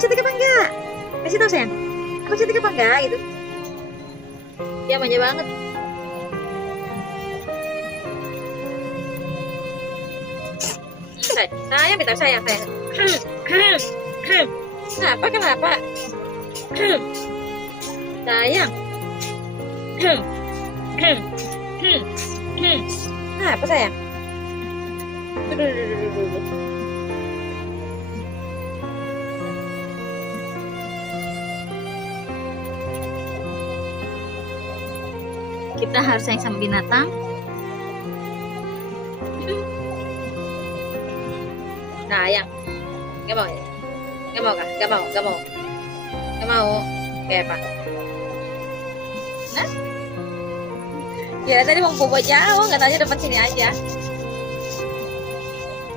cantik apa enggak? Kasih tau sayang. Aku cantik apa enggak gitu. Dia manja banget. Sayang, bentar sayang. Kenapa? Sayang. Kenapa sayang? Duh. Kita harus sayang sama binatang. Sayang. Gak mau ya? Gak mau kah? Gak mau. Kayak apa? Nah? Ya tadi mau bobo jauh, katanya depan sini aja.